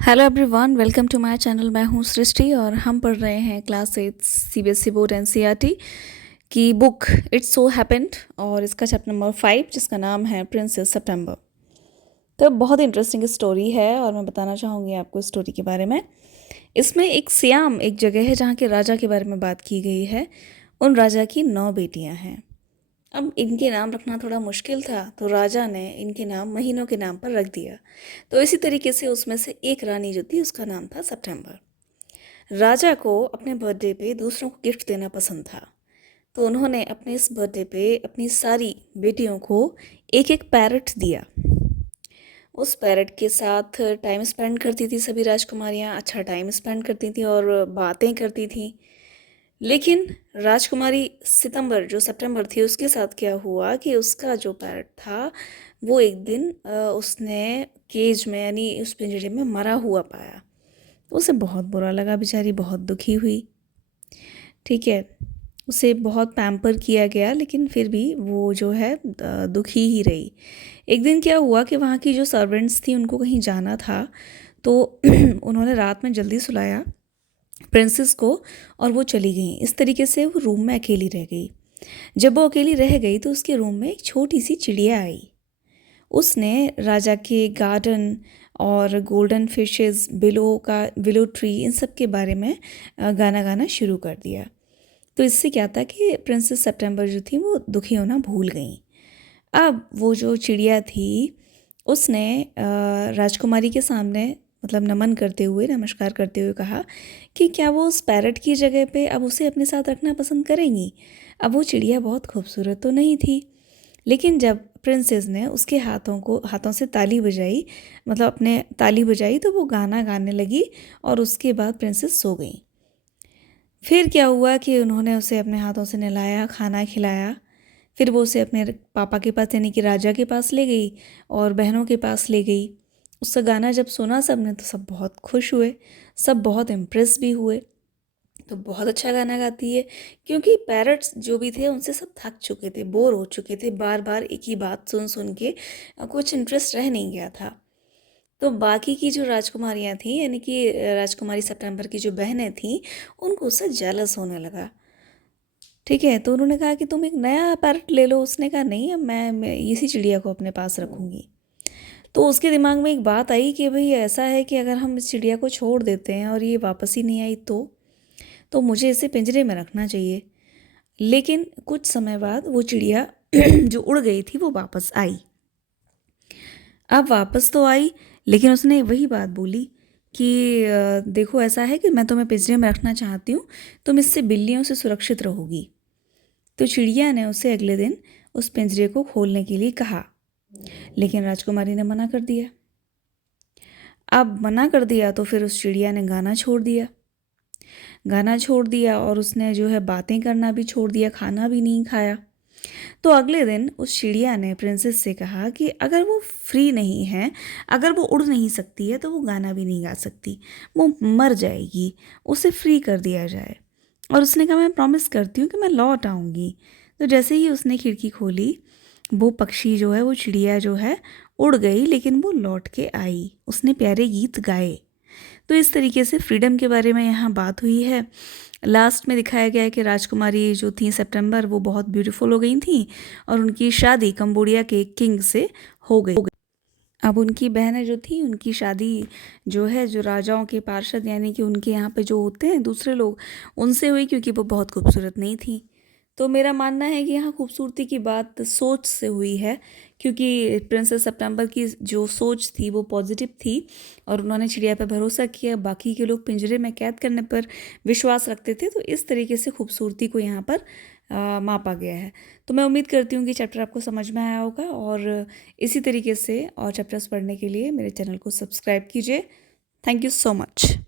Hello everyone, welcome to my channel. मैं हूं सृष्टि और हम पढ़ रहे हैं क्लास 8 सीबीएसई बोर्ड एनसीईआरटी की बुक इट्स सो हैपेंड और इसका चैप्टर नंबर 5 जिसका नाम है प्रिंसेस सितंबर। तो बहुत इंटरेस्टिंग स्टोरी है और मैं बताना चाहूँगी आपको स्टोरी के बारे में। इसमें एक सियाम एक जगह है जहाँ के राजा के बारे में बात की गई है। उन राजा की 9 बेटियाँ हैं। अब इनके नाम रखना थोड़ा मुश्किल था तो राजा ने इनके नाम महीनों के नाम पर रख दिया। तो इसी तरीके से उसमें से एक रानी जो थी उसका नाम था सितंबर। राजा को अपने बर्थडे पे दूसरों को गिफ्ट देना पसंद था, तो उन्होंने अपने इस बर्थडे पे अपनी सारी बेटियों को एक एक पैरट दिया। उस पैरट के साथ टाइम स्पेंड करती थी सभी राजकुमारियाँ, अच्छा टाइम स्पेंड करती थी और बातें करती थी। लेकिन राजकुमारी सितंबर जो सितंबर थी उसके साथ क्या हुआ कि उसका जो पैरट था वो एक दिन उसने केज में यानी उस पिंजरे में मरा हुआ पाया। तो उसे बहुत बुरा लगा, बेचारी बहुत दुखी हुई। ठीक है, उसे बहुत पैम्पर किया गया लेकिन फिर भी वो जो है दुखी ही रही। एक दिन क्या हुआ कि वहाँ की जो सर्वेंट्स थी उनको कहीं जाना था, तो उन्होंने रात में जल्दी सुलाया प्रिंसेस को और वो चली गई। इस तरीके से वो रूम में अकेली रह गई। जब वो अकेली रह गई तो उसके रूम में एक छोटी सी चिड़िया आई। उसने राजा के गार्डन और गोल्डन फिशेस, विलो ट्री, इन सब के बारे में गाना गाना शुरू कर दिया। तो इससे क्या था कि प्रिंसेस सितंबर जो थी वो दुखी होना भूल गई। अब वो जो चिड़िया थी उसने राजकुमारी के सामने मतलब नमन करते हुए, नमस्कार करते हुए कहा कि क्या वो उस पैरट की जगह पे अब उसे अपने साथ रखना पसंद करेंगी। अब वो चिड़िया बहुत खूबसूरत तो नहीं थी, लेकिन जब प्रिंसेस ने उसके हाथों से ताली बजाई, मतलब अपने ताली बजाई, तो वो गाना गाने लगी और उसके बाद प्रिंसेस सो गई। फिर क्या हुआ कि उन्होंने उसे अपने हाथों से नहलाया, खाना खिलाया। फिर वो उसे अपने पापा के पास यानी कि राजा के पास ले गई और बहनों के पास ले गई। उसका गाना जब सुना सब ने तो सब बहुत खुश हुए, सब बहुत इम्प्रेस भी हुए। तो बहुत अच्छा गाना गाती है, क्योंकि पैरट्स जो भी थे उनसे सब थक चुके थे, बोर हो चुके थे, बार बार एक ही बात सुन सुन के कुछ इंटरेस्ट रह नहीं गया था। तो बाकी की जो राजकुमारियाँ थीं यानी कि राजकुमारी सितंबर की जो बहनें थीं उनको उससे जेलस होने लगा। ठीक है, तो उन्होंने कहा कि तुम एक नया पैरट ले लो। उसने कहा नहीं, अब मैं इसी चिड़िया को अपने पास रखूँगी। तो उसके दिमाग में एक बात आई कि भाई ऐसा है कि अगर हम इस चिड़िया को छोड़ देते हैं और ये वापस ही नहीं आई तो मुझे इसे पिंजरे में रखना चाहिए। लेकिन कुछ समय बाद वो चिड़िया जो उड़ गई थी वो वापस आई। अब वापस तो आई, लेकिन उसने वही बात बोली कि देखो ऐसा है कि मैं तुम्हें पिंजरे में रखना चाहती हूँ, तुम इससे बिल्लियों से सुरक्षित रहोगी। तो चिड़िया ने उसे अगले दिन उस पिंजरे को खोलने के लिए कहा, लेकिन राजकुमारी ने मना कर दिया। अब मना कर दिया तो फिर उस चिड़िया ने गाना छोड़ दिया और उसने जो है बातें करना भी छोड़ दिया, खाना भी नहीं खाया। तो अगले दिन उस चिड़िया ने प्रिंसेस से कहा कि अगर वो फ्री नहीं है, अगर वो उड़ नहीं सकती है तो वो गाना भी नहीं गा सकती, वो मर जाएगी, उसे फ्री कर दिया जाए। और उसने कहा मैं प्रॉमिस करती हूँ कि मैं लौट आऊँगी। तो जैसे ही उसने खिड़की खोली, वो पक्षी जो है, वो चिड़िया जो है उड़ गई, लेकिन वो लौट के आई, उसने प्यारे गीत गाए। तो इस तरीके से फ्रीडम के बारे में यहाँ बात हुई है। लास्ट में दिखाया गया है कि राजकुमारी जो थी सितंबर वो बहुत ब्यूटीफुल हो गई थी और उनकी शादी कंबोडिया के किंग से हो गई। अब उनकी बहनें जो थी उनकी शादी जो है, जो राजाओं के पार्षद यानी कि उनके यहाँ पे जो होते हैं दूसरे लोग, उनसे हुई, क्योंकि वो बहुत खूबसूरत नहीं थी। तो मेरा मानना है कि यहाँ खूबसूरती की बात सोच से हुई है, क्योंकि प्रिंसेस सितंबर की जो सोच थी वो पॉजिटिव थी और उन्होंने चिड़िया पर भरोसा किया। बाकी के लोग पिंजरे में कैद करने पर विश्वास रखते थे, तो इस तरीके से खूबसूरती को यहाँ पर मापा गया है। तो मैं उम्मीद करती हूँ कि चैप्टर आपको समझ में आया होगा और इसी तरीके से और चैप्टर्स पढ़ने के लिए मेरे चैनल को सब्सक्राइब कीजिए। Thank you so much.